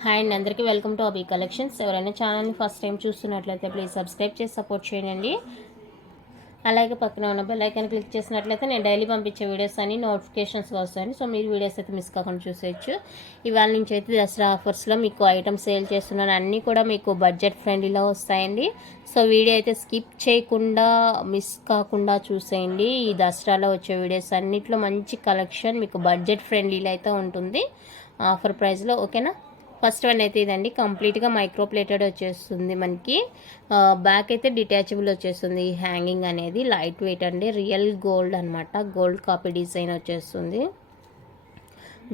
Hi అండి, అందరికీ welcome to అబీ collections. ఎవరైనా ఛానల్ని ఫస్ట్ టైం చూస్తున్నట్లయితే ప్లీజ్ సబ్స్క్రైబ్ చేసి సపోర్ట్ చేయండి. అలాగే పక్కన ఉన్న బెల్ ఐకాన్ క్లిక్ చేసినట్లయితే నేను డైలీ పంపించే వీడియోస్ అన్ని నోటిఫికేషన్స్గా వస్తాయండి. సో మీరు వీడియోస్ అయితే మిస్ కాకుండా చూసేయచ్చు. ఇవాళ నుంచి అయితే దసరా ఆఫర్స్లో మీకు ఐటమ్స్ సేల్ చేస్తున్నాను. అన్నీ కూడా మీకు బడ్జెట్ ఫ్రెండ్లీలో వస్తాయండి. సో వీడియో అయితే స్కిప్ చేయకుండా మిస్ కాకుండా చూసేయండి. ఈ దసరాలో వచ్చే వీడియోస్ అన్నిట్లో మంచి కలెక్షన్ మీకు బడ్జెట్ ఫ్రెండ్లీలో అయితే ఉంటుంది ఆఫర్ ప్రైస్లో. ఓకేనా? ఫస్ట్ వన్ అయితే ఇదండి, కంప్లీట్గా మైక్రో ప్లేటెడ్ వచ్చేస్తుంది. మనకి బ్యాక్ అయితే డిటాచబుల్ వచ్చేస్తుంది. హ్యాంగింగ్ అనేది లైట్ వెయిట్ అండి, రియల్ గోల్డ్ అనమాట. గోల్డ్ కాపీ డిజైన్ వచ్చేస్తుంది.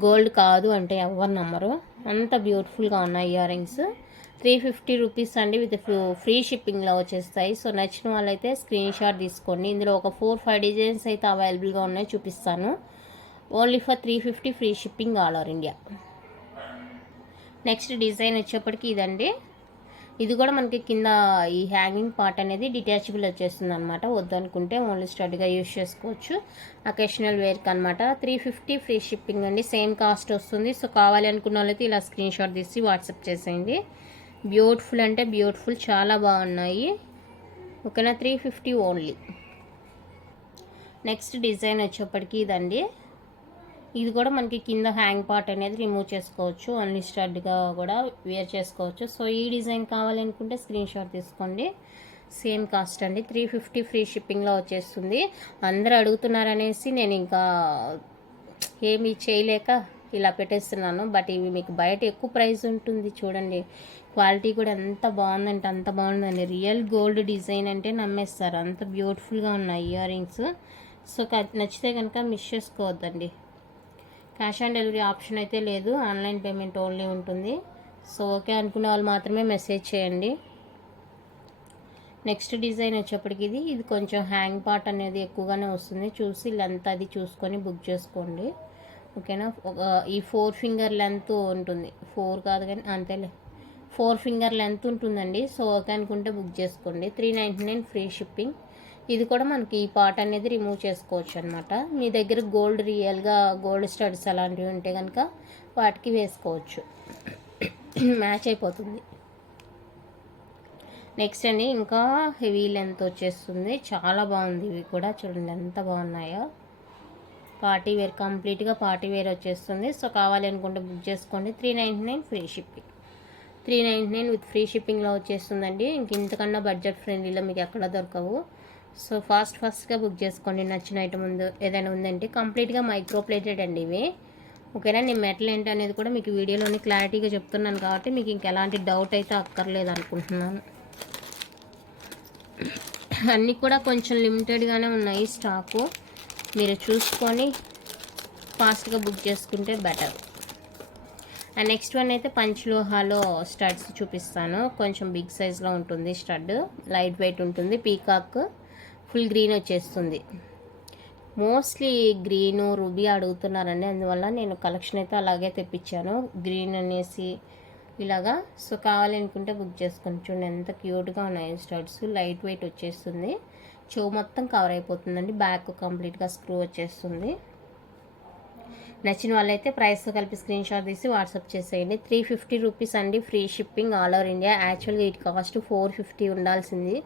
గోల్డ్ కాదు అంటే ఎవరు నమ్మరు, అంత బ్యూటిఫుల్గా ఉన్నాయి ఇయర్ రింగ్స్. 350 రూపీస్ అండి, విత్ ఫ్రీ షిప్పింగ్లో వచ్చేస్తాయి. సో నచ్చిన వాళ్ళైతే స్క్రీన్ షాట్ తీసుకోండి. ఇందులో ఒక 4-5 డిజైన్స్ అయితే అవైలబుల్గా ఉన్నాయి, చూపిస్తాను. Only for 350 free shipping all over India. Next design వచ్చేప్పటికి ఇదండి. ఇది కూడా మనకి కింద ఈ హ్యాంగింగ్ పార్ట్ అనేది డిటాచబుల్ వచ్చేస్తుంది అనమాట. వద్దనుకుంటే ఓన్లీ స్టడ్గా యూజ్ చేసుకోవచ్చు. అకేషనల్ వేర్కి అనమాట. 350 ఫ్రీ షిప్పింగ్ అండి, సేమ్ కాస్ట్ వస్తుంది. సో కావాలి అనుకున్న వాళ్ళైతే ఇలా స్క్రీన్ షాట్ తీసి వాట్సాప్ చేసేయండి. బ్యూటిఫుల్ అంటే బ్యూటిఫుల్, చాలా బాగున్నాయి. ఓకేనా? 350 ఓన్లీ. నెక్స్ట్ డిజైన్ వచ్చేప్పటికి ఇదండి. ఇది కూడా మనకి కింద హ్యాంగ్ పార్ట్ అనేది రిమూవ్ చేసుకోవచ్చు, ఓన్లీ స్టడ్గా కూడా వేర్ చేసుకోవచ్చు. సో ఈ డిజైన్ కావాలనుకుంటే స్క్రీన్ షాట్ తీసుకోండి. సేమ్ కాస్ట్ అండి, 350 ఫ్రీ షిప్పింగ్లో వచ్చేస్తుంది. అందరూ అడుగుతున్నారనేసి నేను ఇంకా ఏమీ చేయలేక ఇలా పెట్టేస్తున్నాను. బట్ ఇవి మీకు బయట ఎక్కువ ప్రైస్ ఉంటుంది. చూడండి, క్వాలిటీ కూడా ఎంత బాగుందంటే అంత బాగుందండి. రియల్ గోల్డ్ డిజైన్ అంటే నమ్మేస్తారు, అంత బ్యూటిఫుల్గా ఉన్నాయి ఇయర్ రింగ్స్. సో నచ్చితే కనుక మిస్ చేసుకోవద్దండి. క్యాష్ ఆన్ డెలివరీ ఆప్షన్ అయితే లేదు, ఆన్లైన్ పేమెంట్ ఓన్లీ ఉంటుంది. సో ఓకే అనుకునే వాళ్ళు మాత్రమే మెసేజ్ చేయండి. నెక్స్ట్ డిజైన్ వచ్చేప్పటికి ఇది కొంచెం హ్యాంగ్ పార్ట్ అనేది ఎక్కువగానే వస్తుంది. చూసి లెంత్ అది చూసుకొని బుక్ చేసుకోండి. ఓకేనా? ఈ 4 ఫింగర్ లెంత్ ఉంటుంది, 4 కాదు కానీ అంతేలే, 4 ఫింగర్ లెంత్ ఉంటుందండి. సో ఓకే అనుకుంటే బుక్ చేసుకోండి. 399 ఫ్రీ షిప్పింగ్. ఇది కూడా మనకి ఈ పార్ట్ అనేది రిమూవ్ చేసుకోవచ్చు అనమాట. మీ దగ్గర గోల్డ్ రియల్గా గోల్డ్ స్టడ్స్ అలాంటివి ఉంటే కనుక వాటికి వేసుకోవచ్చు, మ్యాచ్ అయిపోతుంది. నెక్స్ట్ అండి, ఇంకా హెవీ లెంత్ వచ్చేస్తుంది, చాలా బాగుంది. ఇవి కూడా చూడండి ఎంత బాగున్నాయో. పార్టీ వేర్, కంప్లీట్గా పార్టీ వేర్ వచ్చేస్తుంది. సో కావాలి అనుకుంటే బుక్ చేసుకోండి. 399 ఫ్రీ షిప్పింగ్. 399 విత్ ఫ్రీ షిప్పింగ్లో వచ్చేస్తుందండి. ఇంక ఇంతకన్నా బడ్జెట్ ఫ్రెండ్లీలో మీకు ఎక్కడ దొరకవు. సో ఫాస్ట్గా బుక్ చేసుకోండి. నచ్చిన ఐటమ్ ఏదైనా ఉందంటే. కంప్లీట్గా మైక్రో ప్లేటెడ్ అండి ఇవి. ఓకేనా? నేను మెటల్ ఏంటి అనేది కూడా మీకు వీడియోలోని క్లారిటీగా చెప్తున్నాను కాబట్టి మీకు ఇంకెలాంటి డౌట్ అయితే అక్కర్లేదు అనుకుంటున్నాను. అన్నీ కూడా కొంచెం లిమిటెడ్గానే ఉన్నాయి స్టాకు, మీరు చూసుకొని ఫాస్ట్గా బుక్ చేసుకుంటే బెటర్. అండ్ నెక్స్ట్ వన్ అయితే పంచలోహాలో స్టడ్స్ చూపిస్తాను. కొంచెం బిగ్ సైజ్లో ఉంటుంది స్టడ్, లైట్ వెయిట్ ఉంటుంది. పీకాక్ ఫుల్ గ్రీన్ వచ్చేస్తుంది. మోస్ట్లీ గ్రీను రూబీ అడుగుతున్నారండి, అందువల్ల నేను కలెక్షన్ అయితే అలాగే తెప్పించాను, గ్రీన్ అనేసి ఇలాగా. సో కావాలనుకుంటే బుక్ చేసుకొని చూడండి ఎంత క్యూట్గా ఉన్నాయి స్టడ్స్. లైట్ వెయిట్ వచ్చేస్తుంది, చెవు మొత్తం కవర్ అయిపోతుందండి. బ్యాక్ కంప్లీట్గా స్క్రూ వచ్చేస్తుంది. నచ్చిన వాళ్ళైతే ప్రైస్తో కలిపి స్క్రీన్ షాట్ తీసి వాట్సాప్ చేసేయండి. 350 రూపీస్ అండి, free shipping all over India. యాక్చువల్గా వీటి కాస్ట్ 450 ఉండాల్సింది,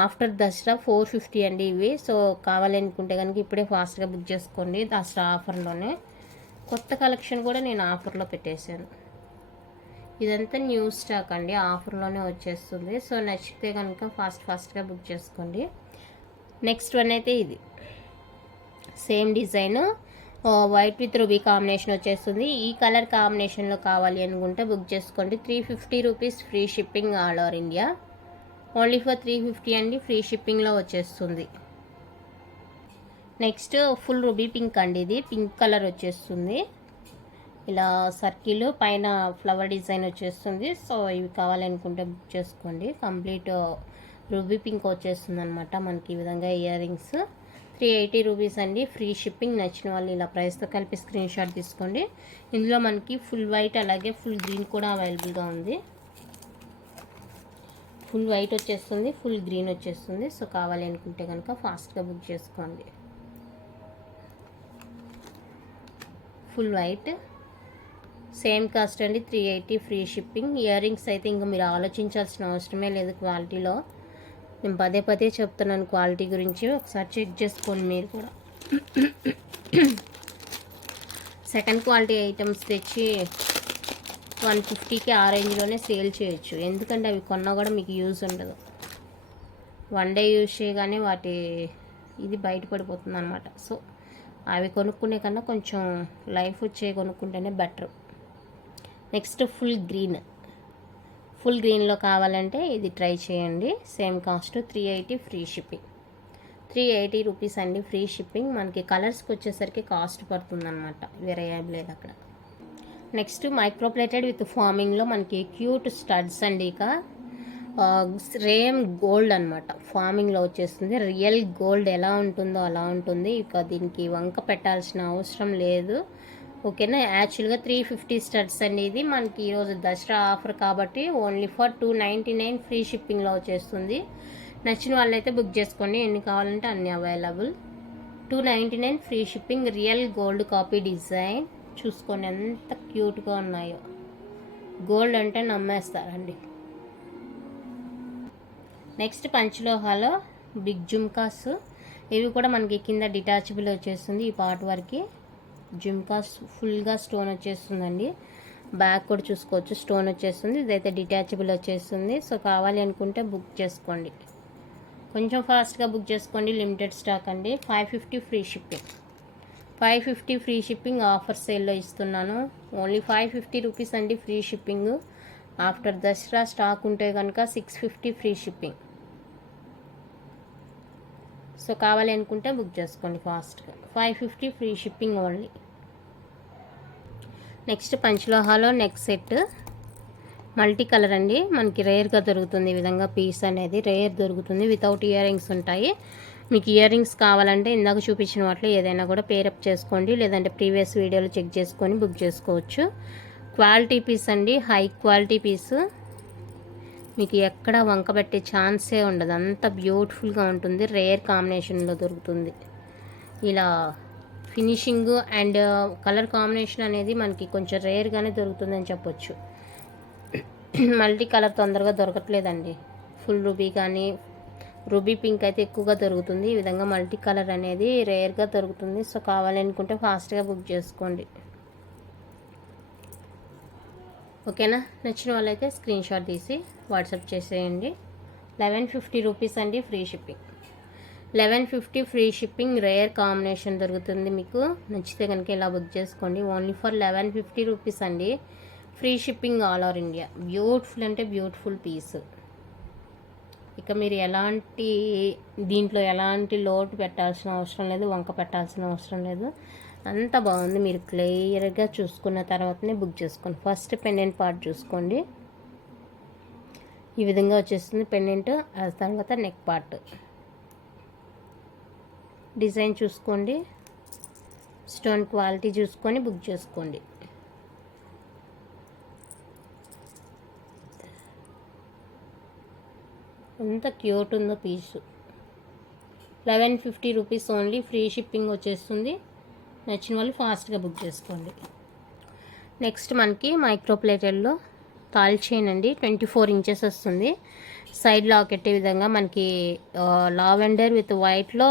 ఆఫ్టర్ దసరా 450 అండి ఇవి. సో కావాలనుకుంటే కనుక ఇప్పుడే ఫాస్ట్గా బుక్ చేసుకోండి. దసరా ఆఫర్లోనే కొత్త కలెక్షన్ కూడా నేను ఆఫర్లో పెట్టేశాను. ఇదంతా న్యూ స్టాక్ అండి, ఆఫర్లోనే వచ్చేస్తుంది. సో నచ్చితే కనుక ఫాస్ట్గా బుక్ చేసుకోండి. నెక్స్ట్ వన్ అయితే ఇది same design, white with ruby combination వచ్చేస్తుంది. ఈ కలర్ కాంబినేషన్లో కావాలి అనుకుంటే బుక్ చేసుకోండి. 350 rupees free shipping all over India. Only for 350 అండి, ఫ్రీ షిప్పింగ్లో వచ్చేస్తుంది. నెక్స్ట్ ఫుల్ రూబీ పింక్ అండి, ఇది పింక్ కలర్ వచ్చేస్తుంది. ఇలా సర్కిల్ పైన ఫ్లవర్ డిజైన్ వచ్చేస్తుంది. సో ఇవి కావాలనుకుంటే బుక్ చేసుకోండి. కంప్లీట్ రూబీ పింక్ వచ్చేస్తుంది అనమాట మనకి ఈ విధంగా ఇయర్ రింగ్స్. 380 రూపీస్ అండి, ఫ్రీ షిప్పింగ్. నచ్చిన వాళ్ళు ఇలా ప్రైస్తో కలిపి స్క్రీన్ షాట్ తీసుకోండి. ఇందులో మనకి ఫుల్ వైట్ అలాగే ఫుల్ గ్రీన్ కూడా అవైలబుల్గా ఉంది. ఫుల్ వైట్ వచ్చేస్తుంది, ఫుల్ గ్రీన్ వచ్చేస్తుంది. సో కావాలి అనుకుంటే కనుక ఫాస్ట్గా బుక్ చేసుకోండి. ఫుల్ వైట్ సేమ్ కాస్ట్ అండి, 380 ఫ్రీ షిప్పింగ్. ఇయర్ రింగ్స్ అయితే ఇంకా మీరు ఆలోచించాల్సిన అవసరమే లేదు క్వాలిటీలో. నేను పదే పదే చెప్తున్నాను క్వాలిటీ గురించి, ఒకసారి చెక్ చేసుకోండి మీరు కూడా. సెకండ్ క్వాలిటీ ఐటమ్స్ తెచ్చి 150కి ఆ రేంజ్లోనే సేల్ చేయొచ్చు. ఎందుకంటే అవి కొన్నా కూడా మీకు యూజ్ ఉండదు. వన్ డే యూజ్ చేయగానే వాటి ఇది బయటపడిపోతుంది అనమాట. సో అవి కొనుక్కునే కన్నా కొంచెం లైఫ్ వచ్చే కొనుక్కుంటేనే బెటర్. నెక్స్ట్ ఫుల్ గ్రీన్లో కావాలంటే ఇది ట్రై చేయండి. Same cost 380 free shipping. 380 rupees అండి ఫ్రీ షిప్పింగ్. మనకి కలర్స్కి వచ్చేసరికి కాస్ట్ పడుతుందన్నమాట, వేరే ఏం లేదు అక్కడ. నెక్స్ట్ మైక్రోప్లేటెడ్ విత్ ఫార్మింగ్లో మనకి క్యూట్ స్టడ్స్ అండి. ఇక రేమ్ గోల్డ్ అనమాట, ఫార్మింగ్లో వచ్చేస్తుంది. రియల్ గోల్డ్ ఎలా ఉంటుందో అలా ఉంటుంది. ఇక దీనికి వంక పెట్టాల్సిన అవసరం లేదు. ఓకేనా. యాక్చువల్గా 350 స్టడ్స్ అండి. ఇది మనకి ఈరోజు దసరా ఆఫర్ కాబట్టి ఓన్లీ ఫర్ 299 ఫ్రీ షిప్పింగ్లో వచ్చేస్తుంది. నచ్చిన వాళ్ళైతే బుక్ చేసుకోండి, ఎన్ని కావాలంటే అన్ని available. 299 free shipping. Real gold copy design చూసుకోండి ఎంత క్యూట్గా ఉన్నాయో. గోల్డ్ అంటే నమ్మేస్తారండి. నెక్స్ట్ పంచలోహాలో బిగ్ జుమ్కాస్. ఇవి కూడా మనకి కింద డిటాచబుల్ వచ్చేస్తుంది. ఈ పార్ట్ వరకు జుమ్కాస్ ఫుల్గా స్టోన్ వచ్చేస్తుందండి. బ్యాక్ కూడా చూసుకోవచ్చు, స్టోన్ వచ్చేస్తుంది. ఇదైతే డిటాచబుల్ వచ్చేస్తుంది. సో కావాలి అనుకుంటే బుక్ చేసుకోండి, కొంచెం ఫాస్ట్గా బుక్ చేసుకోండి. లిమిటెడ్ స్టాక్ అండి. 550 free shipping. 550 free shipping offer సేల్లో ఇస్తున్నాను. ఓన్లీ 550 రూపీస్ అండి free shipping. After Dasara stock ఉంటే కనుక 650 ఫ్రీ షిప్పింగ్. సో కావాలి అనుకుంటే బుక్ చేసుకోండి ఫాస్ట్గా. 550 ఫ్రీ షిప్పింగ్ ఓన్లీ. నెక్స్ట్ పంచలోహాలో నెక్ సెట్ మల్టీ కలర్ అండి. మనకి రేర్గా దొరుకుతుంది ఈ విధంగా పీస్ అనేది, రేర్ దొరుకుతుంది. వితౌట్ ఇయర్ రింగ్స్ ఉంటాయి. మీకు ఇయర్ రింగ్స్ కావాలంటే ఇందాక చూపించిన వాటిలో ఏదైనా కూడా పేరప్ చేసుకోండి, లేదంటే ప్రీవియస్ వీడియోలో చెక్ చేసుకొని బుక్ చేసుకోవచ్చు. క్వాలిటీ పీస్ అండి, హై క్వాలిటీ పీసు. మీకు ఎక్కడ వంక పెట్టే ఛాన్సే ఉండదు, అంత బ్యూటిఫుల్గా ఉంటుంది. రేర్ కాంబినేషన్లో దొరుకుతుంది. ఇలా ఫినిషింగ్ అండ్ కలర్ కాంబినేషన్ అనేది మనకి కొంచెం రేర్గానే దొరుకుతుందని చెప్పొచ్చు. మల్టీ కలర్ తొందరగా దొరకట్లేదండి. ఫుల్ రూబీ కానీ రూబీ పింక్ అయితే ఎక్కువగా దొరుకుతుంది. ఈ విధంగా మల్టీ కలర్ అనేది రేర్గా దొరుకుతుంది. సో కావాలనుకుంటే ఫాస్ట్గా బుక్ చేసుకోండి, ఓకేనా. నచ్చిన వాళ్ళైతే స్క్రీన్ షాట్ తీసి వాట్సాప్ చేసేయండి. 1150 రూపీస్ అండి free shipping. 1150 free shipping. Rare combination దొరుకుతుంది మీకు. నచ్చితే కనుక ఇలా బుక్ చేసుకోండి. ఓన్లీ ఫర్ 1150 రూపీస్ అండి free shipping all over India. Beautiful అంటే బ్యూటిఫుల్ పీస్. ఇక మీరు దీంట్లో ఎలాంటి లోటు పెట్టాల్సిన అవసరం లేదు, వంక పెట్టాల్సిన అవసరం లేదు. అంత బాగుంది. మీరు క్లియర్గా చూసుకున్న తర్వాతనే బుక్ చేసుకోండి. ఫస్ట్ పెండెంట్ పార్ట్ చూసుకోండి, ఈ విధంగా వచ్చేస్తుంది పెండెంట్. ఆ తర్వాత నెక్ పార్ట్ డిజైన్ చూసుకోండి, స్టోన్ క్వాలిటీ చూసుకొని బుక్ చేసుకోండి. ఎంత క్యూట్ ఉందో పీసు. 1150 రూపీస్ ఓన్లీ ఫ్రీ షిప్పింగ్ వచ్చేస్తుంది. నచ్చిన వాళ్ళు ఫాస్ట్గా బుక్ చేసుకోండి. నెక్స్ట్ మనకి మైక్రోప్లేటెడ్లో తాల్ చైన్ అండి. 24 ఇంచెస్ వస్తుంది. సైడ్ లాకెట్ ఈ విధంగా మనకి లావెండర్ విత్ వైట్లో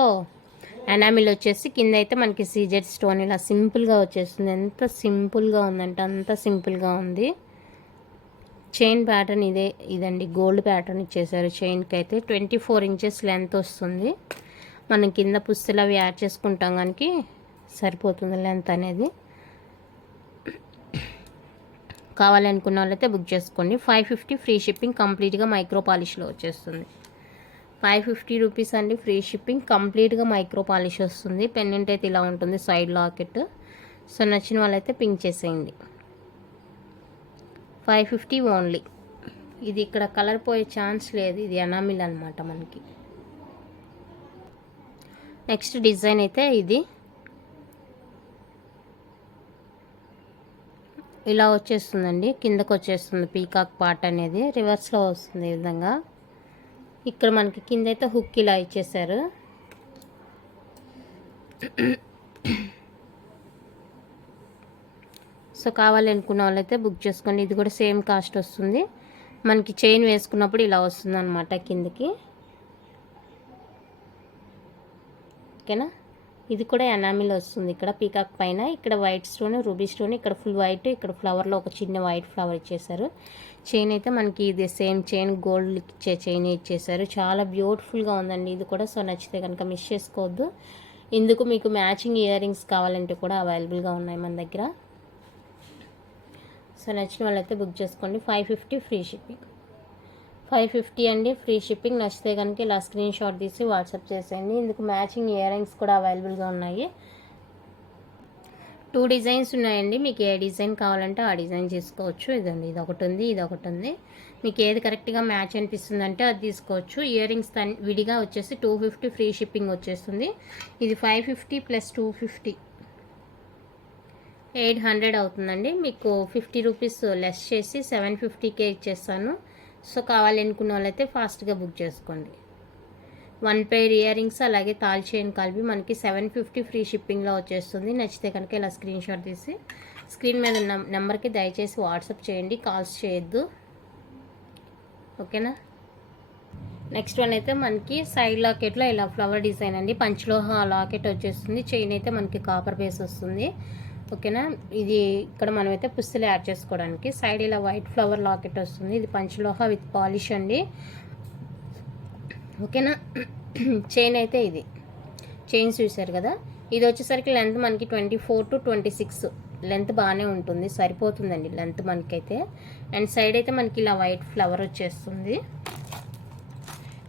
ఎనామిల్ వచ్చేసి, కింద అయితే మనకి సీజెడ్ స్టోన్ ఇలా సింపుల్గా వచ్చేస్తుంది. ఎంత సింపుల్గా ఉందంటే అంత సింపుల్గా ఉంది. చైన్ ప్యాటర్న్ ఇదండి, గోల్డ్ ప్యాటర్న్ ఇచ్చేసారు చైన్కి అయితే. 24 ఇంచెస్ లెంత్ వస్తుంది. మనం కింద పుస్తలు అవి యాడ్ చేసుకుంటాం కనుక సరిపోతుంది లెంత్ అనేది. కావాలనుకున్న వాళ్ళైతే బుక్ చేసుకోండి. 550 ఫ్రీ షిప్పింగ్. కంప్లీట్గా మైక్రో పాలిష్లో వచ్చేస్తుంది. 550 రూపీస్ అండి ఫ్రీ షిప్పింగ్. కంప్లీట్గా మైక్రో పాలిష్ వస్తుంది. పెండెంట్ అయితే ఇలా ఉంటుంది, సైడ్ లాకెట్. సో నచ్చిన వాళ్ళైతే పింక్ చేసేయండి. 550 ఓన్లీ. ఇది ఇక్కడ కలర్ పోయే ఛాన్స్ లేదు, ఇది ఎనామిల్ అనమాట మనకి. నెక్స్ట్ డిజైన్ అయితే ఇది ఇలా వచ్చేస్తుందండి. కిందకు వచ్చేస్తుంది పీకాక్ పార్ట్ అనేది, రివర్స్లో వస్తుంది ఈ విధంగా. ఇక్కడ మనకి కింద అయితే హుక్ ఇలా ఇచ్చేసారు. సో కావాలనుకున్న వాళ్ళైతే బుక్ చేసుకోండి. ఇది కూడా సేమ్ కాస్ట్ వస్తుంది. మనకి చైన్ వేసుకున్నప్పుడు ఇలా వస్తుంది అనమాట కిందకి. ఓకేనా, ఇది కూడా ఎనామిల్ వస్తుంది. ఇక్కడ పీకాక్ పైన ఇక్కడ వైట్ స్టోన్, రూబీ స్టోన్, ఇక్కడ ఫుల్ వైట్, ఇక్కడ ఫ్లవర్లో ఒక చిన్న వైట్ ఫ్లవర్ ఇచ్చేసారు. చైన్ అయితే మనకి ఇది సేమ్ చైన్ గోల్డ్ ఇచ్చే చైన్ ఇచ్చేసారు. చాలా బ్యూటిఫుల్గా ఉందండి ఇది కూడా. సో నచ్చితే కనుక మిస్ చేసుకోవద్దు. ఇందుకు మీకు మ్యాచింగ్ ఇయర్ రింగ్స్ కావాలంటే కూడా అవైలబుల్గా ఉన్నాయి మన దగ్గర. సో నచ్చిన వాళ్ళైతే బుక్ చేసుకోండి. 550 ఫ్రీ షిప్పింగ్. 550 అండి ఫ్రీ షిప్పింగ్. నచ్చితే కనుక ఇలా స్క్రీన్ షాట్ తీసి వాట్సాప్ చేసేయండి. ఇందుకు మ్యాచింగ్ ఇయర్ రింగ్స్ కూడా అవైలబుల్గా ఉన్నాయి. 2 డిజైన్స్ ఉన్నాయండి. మీకు ఏ డిజైన్ కావాలంటే ఆ డిజైన్ చేసుకోవచ్చు. ఇదండి, ఇది ఒకటి ఉంది, ఇది ఒకటి ఉంది. మీకు ఏది కరెక్ట్గా మ్యాచ్ అనిపిస్తుందంటే అది తీసుకోవచ్చు. ఇయర్ రింగ్స్ విడిగా వచ్చేసి 250 ఫ్రీ షిప్పింగ్ వచ్చేస్తుంది. ఇది 550 + 250 800 అవుతుందండి. మీకు 50 రూపీస్ లెస్ చేసి 750కే ఇచ్చేస్తాను. సో కావాలనుకున్న వాళ్ళైతే ఫాస్ట్గా బుక్ చేసుకోండి. 1 పెయిర్ ఇయర్ రింగ్స్ అలాగే తాల్ చైన్ కలిపి మనకి 750 ఫ్రీ షిప్పింగ్లో వచ్చేస్తుంది. నచ్చితే కనుక ఇలా స్క్రీన్ షాట్ తీసి స్క్రీన్ మీద ఉన్న నెంబర్కి దయచేసి వాట్సాప్ చేయండి, కాల్స్ చేయొద్దు. ఓకేనా. నెక్స్ట్ వన్ అయితే మనకి సైడ్ లాకెట్లో ఇలా ఫ్లవర్ డిజైన్ అండి. పంచలోహ లాకెట్ వచ్చేస్తుంది. చైన్ అయితే మనకి కాపర్ బేస్ వస్తుంది. ఓకేనా, ఇది ఇక్కడ మనమైతే పుస్తలు యాడ్ చేసుకోవడానికి సైడ్ ఇలా వైట్ ఫ్లవర్ లాకెట్ వస్తుంది. ఇది పంచలోహ విత్ పాలిష్ అండి. ఓకేనా. చైన్ అయితే ఇది చైన్ చూసారు కదా. ఇది వచ్చేసరికి లెంత్ మనకి 24 to 26 లెంత్ బాగానే ఉంటుంది, సరిపోతుందండి లెంత్ మనకైతే. అండ్ సైడ్ అయితే మనకి ఇలా వైట్ ఫ్లవర్ వచ్చేస్తుంది.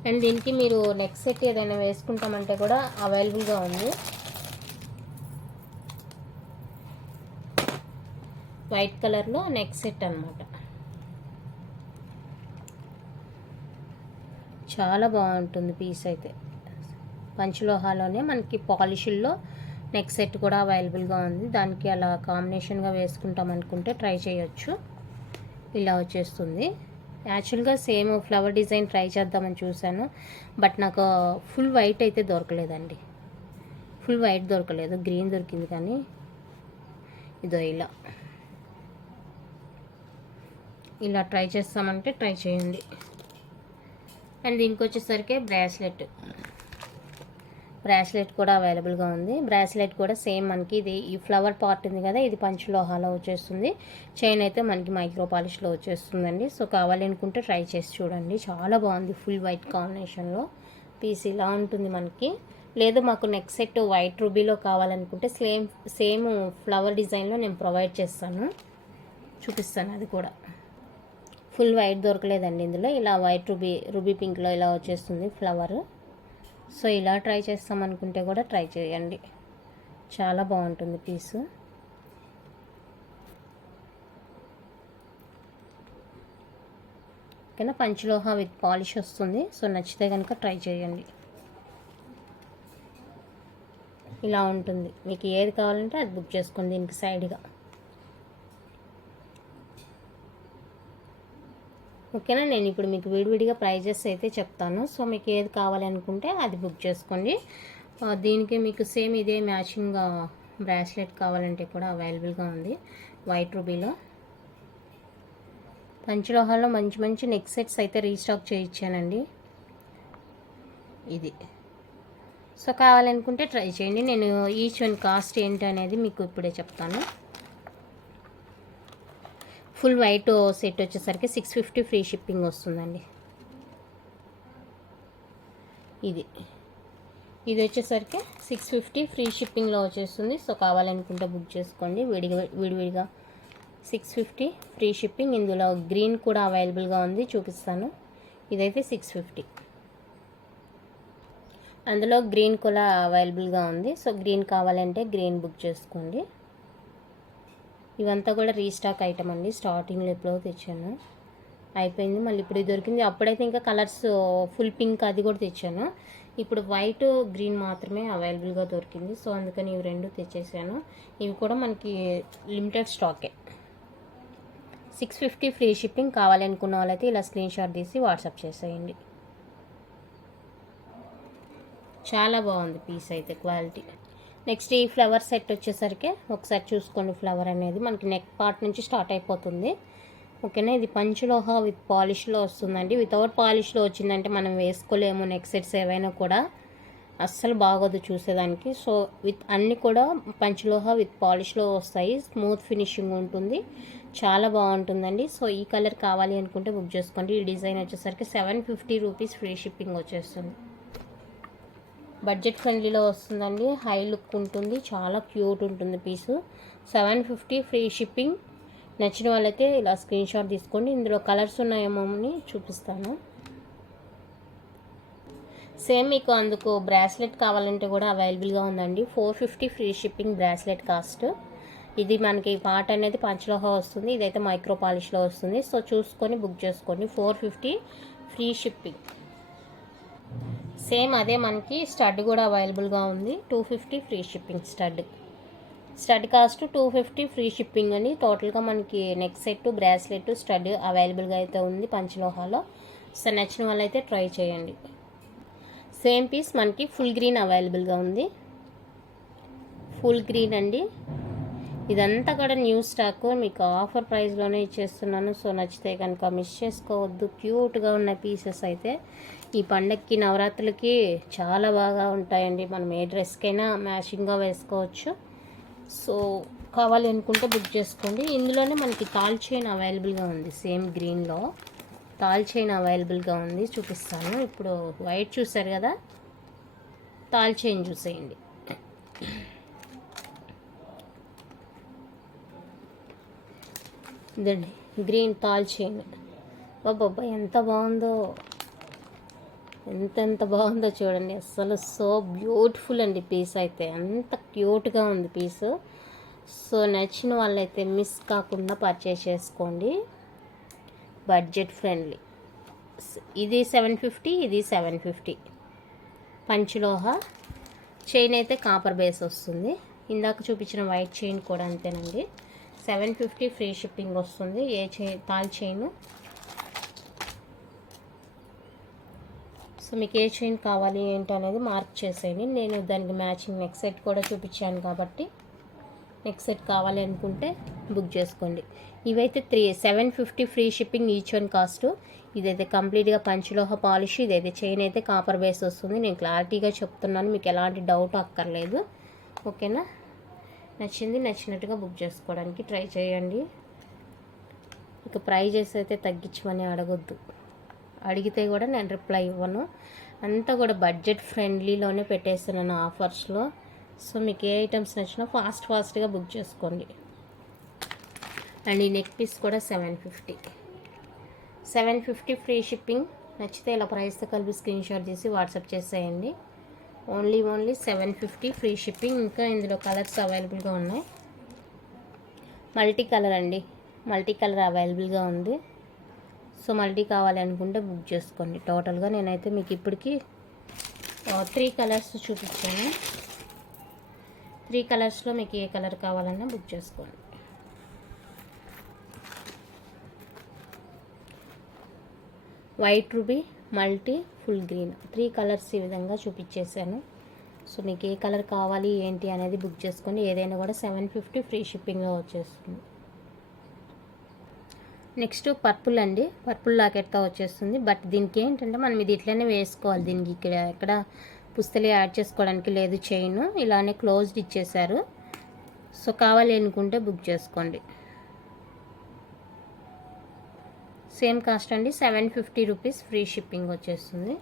అండ్ దీనికి మీరు నెక్ సెట్ ఏదైనా వేసుకుంటామంటే కూడా అవైలబుల్గా ఉంది. వైట్ కలర్లో నెక్ సెట్ అనమాట. చాలా బాగుంటుంది పీస్ అయితే. పంచలోహాలోనే మనకి పాలిషుల్లో నెక్ సెట్ కూడా అవైలబుల్గా ఉంది. దానికి అలా కాంబినేషన్గా వేసుకుంటాం అనుకుంటే ట్రై చేయొచ్చు. ఇలా వచ్చేస్తుంది. యాక్చువల్గా సేమ్ ఫ్లవర్ డిజైన్ ట్రై చేద్దామని చూశాను, బట్ నాకు ఫుల్ వైట్ అయితే దొరకలేదండి. ఫుల్ వైట్ దొరకలేదు, గ్రీన్ దొరికింది. కానీ ఇదో ఇలా ట్రై చేస్తామంటే ట్రై చేయండి. అండ్ దీనికి వచ్చేసరికి బ్రాస్లెట్ కూడా అవైలబుల్గా ఉంది. బ్రాస్లెట్ కూడా సేమ్ మనకి ఇది ఈ ఫ్లవర్ పార్ట్ ఉంది కదా, ఇది పంచలోహాలో వచ్చేస్తుంది. చైన్ అయితే మనకి మైక్రో పాలిష్లో వచ్చేస్తుందండి. సో కావాలనుకుంటే ట్రై చేసి చూడండి. చాలా బాగుంది ఫుల్ వైట్ కాంబినేషన్లో పీస్ ఇలా ఉంటుంది మనకి. లేదు మాకు నెక్ సెట్ వైట్ రూబీలో కావాలనుకుంటే సేమ్ ఫ్లవర్ డిజైన్లో నేను ప్రొవైడ్ చేస్తాను, చూపిస్తాను. అది కూడా ఫుల్ వైట్ దొరకలేదండి ఇందులో. ఇలా వైట్ రూబీ పింక్లో ఇలా వచ్చేస్తుంది ఫ్లవర్. సో ఇలా ట్రై చేస్తామనుకుంటే కూడా ట్రై చేయండి. చాలా బాగుంటుంది పీసు. ఓకేనా, పంచలోహ విత్ పాలిష్ వస్తుంది. సో నచ్చితే కనుక ట్రై చేయండి. ఇలా ఉంటుంది. మీకు ఏది కావాలంటే అది బుక్ చేసుకోండి. దీనికి సైడ్గా ఓకేనా. నేను ఇప్పుడు మీకు విడివిడిగా ప్రైజెస్ అయితే చెప్తాను. సో మీకు ఏది కావాలనుకుంటే అది బుక్ చేసుకోండి. దీనికి మీకు సేమ్ ఇదే మ్యాచింగ్ బ్రాస్లెట్ కావాలంటే కూడా అవైలబుల్గా ఉంది వైట్ రూబీలో. పంచలోహాల్లో మంచి మంచి నెక్ సెట్స్ అయితే రీస్టాక్ చేయించానండి ఇది. సో కావాలనుకుంటే ట్రై చేయండి. నేను ఈచ్ వన్ కాస్ట్ ఏంటి అనేది మీకు ఇప్పుడే చెప్తాను. ఫుల్ వైట్ సెట్ వచ్చేసరికి 650 ఫ్రీ షిప్పింగ్ వస్తుందండి. ఇది వచ్చేసరికి 650 ఫ్రీ షిప్పింగ్లో వచ్చేస్తుంది. సో కావాలనుకుంటే బుక్ చేసుకోండి విడివిడిగా. 650 ఫ్రీ షిప్పింగ్. ఇందులో గ్రీన్ కూడా అవైలబుల్గా ఉంది, చూపిస్తాను. ఇదైతే 650. అందులో గ్రీన్ కూడా అవైలబుల్గా ఉంది. సో గ్రీన్ కావాలంటే గ్రీన్ బుక్ చేసుకోండి. ఇవంతా కూడా రీస్టాక్ ఐటమ్ అండి. స్టార్టింగ్లో ఎప్పుడో తెచ్చాను, అయిపోయింది. మళ్ళీ ఇప్పుడు దొరికింది. అప్పుడైతే ఇంకా కలర్స్ ఫుల్ పింక్ అది కూడా తెచ్చాను. ఇప్పుడు వైట్ గ్రీన్ మాత్రమే అవైలబుల్గా దొరికింది. సో అందుకని ఇవి రెండు తెచ్చేసాను. ఇవి కూడా మనకి లిమిటెడ్ స్టాకే. 650 free shipping. కావాలనుకున్న వాళ్ళైతే ఇలా స్క్రీన్ షాట్ తీసి వాట్సాప్ చేసేయండి. చాలా బాగుంది పీస్ అయితే, క్వాలిటీ. నెక్స్ట్ ఈ ఫ్లవర్ సెట్ వచ్చేసరికి ఒకసారి చూసుకోండి. ఫ్లవర్ అనేది మనకి నెక్ పార్ట్ నుంచి స్టార్ట్ అయిపోతుంది. ఓకేనా, ఇది పంచలోహ విత్ పాలిష్లో వస్తుందండి. వితౌట్ పాలిష్లో వచ్చిందంటే మనం వేసుకోలేము. నెక్ సెట్స్ ఏవైనా కూడా అస్సలు బాగోదు చూసేదానికి. సో విత్ అన్నీ కూడా పంచలోహ విత్ పాలిష్లో వస్తాయి. స్మూత్ ఫినిషింగ్ ఉంటుంది, చాలా బాగుంటుందండి. సో ఈ కలర్ కావాలి అనుకుంటే బుక్ చేసుకోండి. ఈ డిజైన్ వచ్చేసరికి 750 రూపీస్ ఫ్రీ షిప్పింగ్ వచ్చేస్తుంది. బడ్జెట్ ఫ్రెండ్లీలో వస్తుందండి. హై లుక్ ఉంటుంది, చాలా క్యూట్ ఉంటుంది పీసు. 750 ఫ్రీ షిప్పింగ్. నచ్చిన వాళ్ళైతే ఇలా స్క్రీన్ షాట్ తీసుకోండి. ఇందులో కలర్స్ ఉన్నాయేమో అని చూపిస్తాను. సేమ్ మీకు అందుకు బ్రాస్లెట్ కావాలంటే కూడా అవైలబుల్గా ఉందండి. 450 ఫ్రీ షిప్పింగ్ బ్రాస్లెట్ కాస్ట్. ఇది మనకి పార్ట్ అనేది పంచలోహ వస్తుంది, ఇదైతే మైక్రో పాలిష్లో వస్తుంది. సో చూసుకొని బుక్ చేసుకోండి. 450 ఫ్రీ షిప్పింగ్. సేమ్ అదే మనకి స్టడ్ కూడా అవైలబుల్గా ఉంది. 250 free shipping. Stud cost 250 free shipping అని. టోటల్గా మనకి నెక్ సెట్, బ్రాస్లెట్, స్టడ్ అవైలబుల్గా అయితే ఉంది పంచలోహాలో. సో నచ్చిన వాళ్ళైతే ట్రై చేయండి. సేమ్ పీస్ మనకి ఫుల్ గ్రీన్ అవైలబుల్గా ఉంది. ఫుల్ గ్రీన్ అండి. ఇదంతా కూడా న్యూ స్టాక్, మీకు ఆఫర్ ప్రైస్లోనే ఇచ్చేస్తున్నాను. సో నచ్చితే కనుక మిస్ చేసుకోవద్దు. క్యూట్గా ఉన్న పీసెస్ అయితే ఈ పండగకి, నవరాత్రులకి చాలా బాగా ఉంటాయండి. మనం ఏ డ్రెస్కైనా మ్యాచింగ్గా వేసుకోవచ్చు. సో కావాలి అనుకుంటే బుక్ చేసుకోండి. ఇందులోనే మనకి తాల్ చైన్ అవైలబుల్గా ఉంది. సేమ్ గ్రీన్లో తాల్ చైన్ అవైలబుల్గా ఉంది, చూపిస్తాను. ఇప్పుడు వైట్ చూసారు కదా, తాల్ చైన్ చూసేయండి. ఇదండి గ్రీన్ తాల్ చైన్. బాబా ఎంత బాగుందో, ఎంత బాగుందో చూడండి. అసలు సో బ్యూటిఫుల్ అండి పీస్ అయితే. అంత క్యూట్గా ఉంది పీసు. సో నచ్చిన వాళ్ళైతే మిస్ కాకుండా పర్చేస్ చేసుకోండి. Budget friendly. ఇది 750, ఇది 750. పంచలోహ చైన్ అయితే కాపర్ బేస్ వస్తుంది. ఇందాక చూపించిన వైట్ చైన్ కూడా అంతేనండి. 750 ఫ్రీ షిప్పింగ్ వస్తుంది. ఏ చైన్, తాల్ చైన్. సో మీకు ఏ చైన్ కావాలి ఏంటి అనేది మార్క్ చేసేయండి. నేను దానికి మ్యాచింగ్ నెక్ సెట్ కూడా చూపించాను కాబట్టి నెక్ సెట్ కావాలి అనుకుంటే బుక్ చేసుకోండి. ఇవైతే 750 free shipping each one cost. ఇదైతే కంప్లీట్గా పంచలోహ పాలిష్. ఇదైతే చైన్ అయితే కాపర్ బేస్ వస్తుంది. నేను క్లారిటీగా చెప్తున్నాను, మీకు ఎలాంటి డౌట్ అక్కర్లేదు. ఓకేనా, నచ్చినట్టుగా బుక్ చేసుకోవడానికి ట్రై చేయండి. ఇక ప్రైజెస్ అయితే తగ్గించమని అడగొద్దు. అడిగితే కూడా నేను రిప్లై ఇవ్వను. అంతా కూడా బడ్జెట్ ఫ్రెండ్లీలోనే పెట్టేస్తున్నాను ఆఫర్స్లో. సో మీకు ఏ ఐటమ్స్ నచ్చినా ఫాస్ట్గా బుక్ చేసుకోండి. అండ్ ఈ నెక్ పీస్ కూడా 750 ఫ్రీ షిప్పింగ్. నచ్చితే ఇలా ప్రైస్తో కలిపి స్క్రీన్ షాట్ తీసి వాట్సాప్ చేసేయండి. Only 750 free shipping. ఇంకా ఇందులో కలర్స్ అవైలబుల్గా ఉన్నాయి. మల్టీ కలర్ అండి, మల్టీ కలర్ అవైలబుల్గా ఉంది. సో మల్టీ కావాలి అనుకుంటే బుక్ చేసుకోండి. టోటల్గా నేనైతే మీకు ఇప్పటికి 3 కలర్స్ చూపించాను. 3 కలర్స్లో మీకు ఏ కలర్ కావాలన్నా బుక్ చేసుకోండి. White ruby, multi, full green 3 colours ఈ విధంగా చూపించేశాను. సో మీకు ఏ కలర్ కావాలి ఏంటి అనేది బుక్ చేసుకోండి. ఏదైనా కూడా 750 ఫ్రీ షిప్పింగ్లో వచ్చేస్తుంది. నెక్స్ట్ పర్పుల్ అండి. పర్పుల్ లాకెట్తో వచ్చేస్తుంది. బట్ దీనికి ఏంటంటే మనం ఇది ఇట్లనే వేసుకోవాలి. దీనికి ఎక్కడ పుస్తలు యాడ్ చేసుకోవడానికి లేదు. చైన్ ఇలానే క్లోజ్డ్ ఇచ్చేసారు. సో కావాలి అనుకుంటే బుక్ చేసుకోండి. సేమ్ కాస్ట్ అండి, 750 రూపీస్ ఫ్రీ షిప్పింగ్ వచ్చేస్తుంది.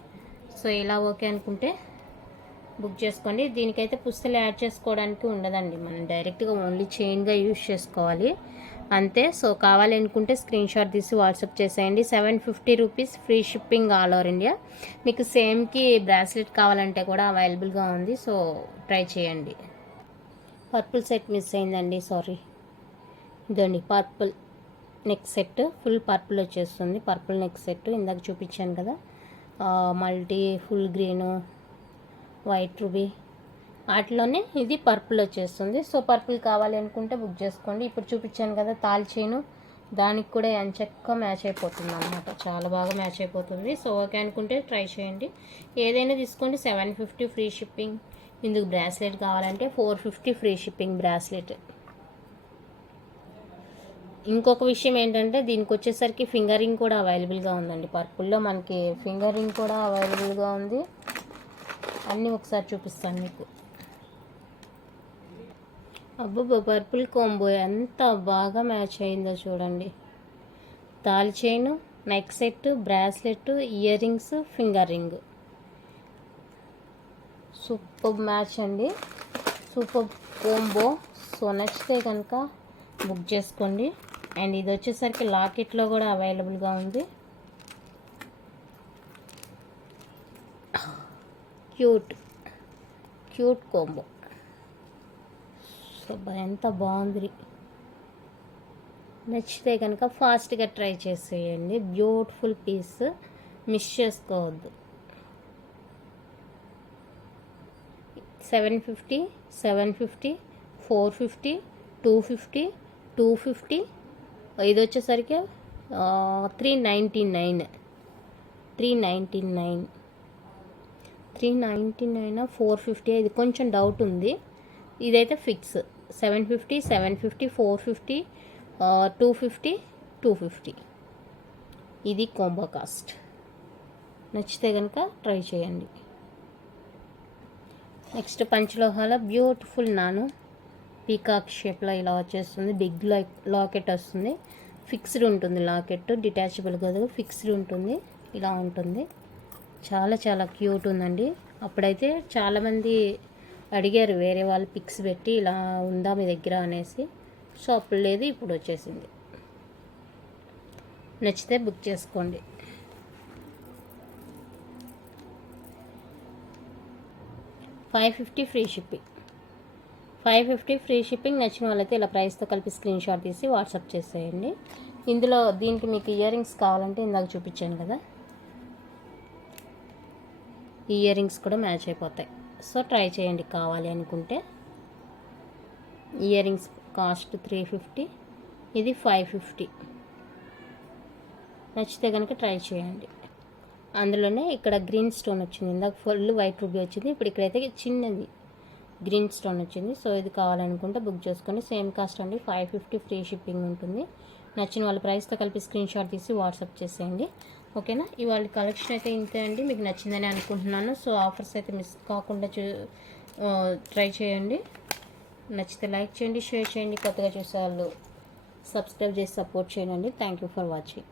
సో ఇలా ఓకే అనుకుంటే బుక్ చేసుకోండి. దీనికైతే పుస్తలు యాడ్ చేసుకోవడానికి ఉండదండి. మనం డైరెక్ట్గా ఓన్లీ చైన్గా యూజ్ చేసుకోవాలి అంతే. సో కావాలి అనుకుంటే స్క్రీన్ షాట్ తీసి వాట్సాప్ చేసేయండి. 750 rupees free shipping all over India. మీకు సేమ్కి బ్రాస్లెట్ కావాలంటే కూడా అవైలబుల్గా ఉంది. సో ట్రై చేయండి. పర్పుల్ సెట్ మిస్ అయిందండి, సారీ. ఇదండి purple neck set, full purple వచ్చేస్తుంది. పర్పుల్ నెక్ సెట్ ఇందాక చూపించాను కదా, multi, full green, white ruby వాటిలోనే ఇది పర్పుల్ వచ్చేస్తుంది. సో పర్పుల్ కావాలి అనుకుంటే బుక్ చేసుకోండి. ఇప్పుడు చూపించాను కదా తాల్ చైను, దానికి కూడా ఎంచక్క మ్యాచ్ అయిపోతుంది అన్నమాట. చాలా బాగా మ్యాచ్ అయిపోతుంది. సో ఓకే అనుకుంటే ట్రై చేయండి. ఏదైనా తీసుకోండి. 750 ఫ్రీ షిప్పింగ్. ఇందుకు బ్రాస్లెట్ కావాలంటే 450 ఫ్రీ షిప్పింగ్ బ్రాస్లెట్. ఇంకొక విషయం ఏంటంటే దీనికి వచ్చేసరికి ఫింగర్ రింగ్ కూడా అవైలబుల్గా ఉందండి. పర్పుల్లో మనకి ఫింగర్ రింగ్ కూడా అవైలబుల్గా ఉంది. అన్నీ ఒకసారి చూపిస్తాను మీకు. అబ్బబ్బా, పర్పుల్ కాంబో ఎంత బాగా మ్యాచ్ అయిందో చూడండి. తాళి chain, neck set, bracelet, ear rings, finger ring. Super match అండి, సూపర్ కాంబో. సో నచ్చితే కనుక బుక్ చేసుకోండి. అండ్ ఇది వచ్చేసరికి లాకెట్లో కూడా అవైలబుల్గా ఉంది. Cute cute combo. సో ఎంత బాగుంది. నచ్చితే కనుక ఫాస్ట్గా ట్రై చేసేయండి. బ్యూటిఫుల్ పీస్, మిస్ చేసుకోవద్దు. 750, 750, 450, 250, 250. ఇది వచ్చేసరికి 399, 399, 399, 450. ఇది కొంచెం డౌట్ ఉంది. ఇదైతే ఫిక్స్ 750, 750, 450, 250, 250. ఇది కాంబో కాస్ట్. నచ్చితే కనుక ట్రై చేయండి. నెక్స్ట్ పంచలోహాల బ్యూటిఫుల్ నాను పీకాక్ షేప్లో ఇలా వచ్చేస్తుంది. బిగ్ లాకెట్ వస్తుంది. ఫిక్స్డ్ ఉంటుంది లాకెట్, డిటాచబుల్ కాదు, ఫిక్స్డ్ ఉంటుంది. ఇలా ఉంటుంది. చాలా చాలా క్యూట్ ఉందండి. అప్పుడైతే చాలామంది అడిగారు వేరే వాళ్ళు పిక్స్ పెట్టి ఇలా ఉందా మీ దగ్గర అనేసి. సో అప్పుడు లేదు, ఇప్పుడు వచ్చేసింది. నచ్చితే బుక్ చేసుకోండి. $550 ఫ్రీ షిప్పింగ్, 550 ఫ్రీ షిప్పింగ్. నచ్చిన వాళ్ళైతే ఇలా ప్రైస్తో కలిపి స్క్రీన్ షాట్ తీసి వాట్సాప్ చేసేయండి. ఇందులో దీనికి మీకు ఇయర్ రింగ్స్ కావాలంటే ఇందాక చూపించాను కదా, ఈ ఇయర్ రింగ్స్ కూడా మ్యాచ్ అయిపోతాయి. సో ట్రై చేయండి కావాలి అనుకుంటే. ఇయర్ రింగ్స్ కాస్ట్ 350, ఇది 550. నచ్చితే కనుక ట్రై చేయండి. అందులోనే ఇక్కడ గ్రీన్ స్టోన్ వచ్చింది. ఇందాక ఫుల్ వైట్ రూబీ వచ్చింది, ఇప్పుడు ఇక్కడైతే చిన్నది గ్రీన్ స్టోన్ వచ్చింది. సో ఇది కావాలనుకుంటే బుక్ చేసుకొని. సేమ్ కాస్ట్ అండి, 550 ఫ్రీ షిప్పింగ్ ఉంటుంది. నచ్చిన వాళ్ళ ప్రైస్తో కలిపి స్క్రీన్ షాట్ తీసి వాట్సాప్ చేసేయండి. ఓకేనా? ఇవాళ కలెక్షన్ అయితే ఇంతే అండి. మీకు నచ్చిందని అనుకుంటున్నాను. సో ఆఫర్స్ అయితే మిస్ కాకుండా ట్రై చేయండి. నచ్చితే లైక్ చేయండి, షేర్ చేయండి. కొత్తగా చూసే వాళ్ళు సబ్స్క్రైబ్ చేసి సపోర్ట్ చేయండి. Thank you for watching.